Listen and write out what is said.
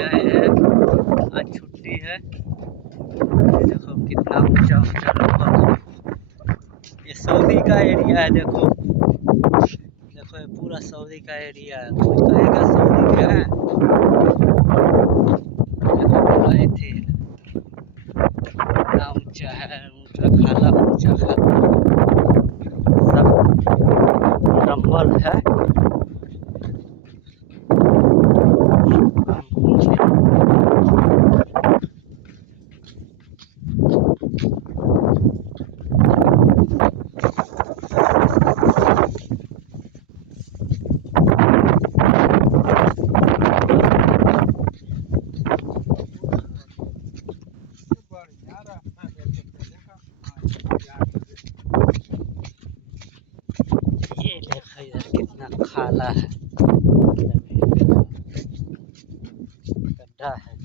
आए हैं, आज छुट्टी है। ये देखो कितना ऊंचा ऊंचा नंबर, ये सऊदी का एरिया है। देखो देखो ये पूरा सऊदी का एरिया है। कोई कहेगा सऊदी क्या है, देखो पूरा इथे कितना ऊंचा है, ऊंचा खाला सब नंबर है। ये देखो इधर कितना खाला है, गड्ढा है।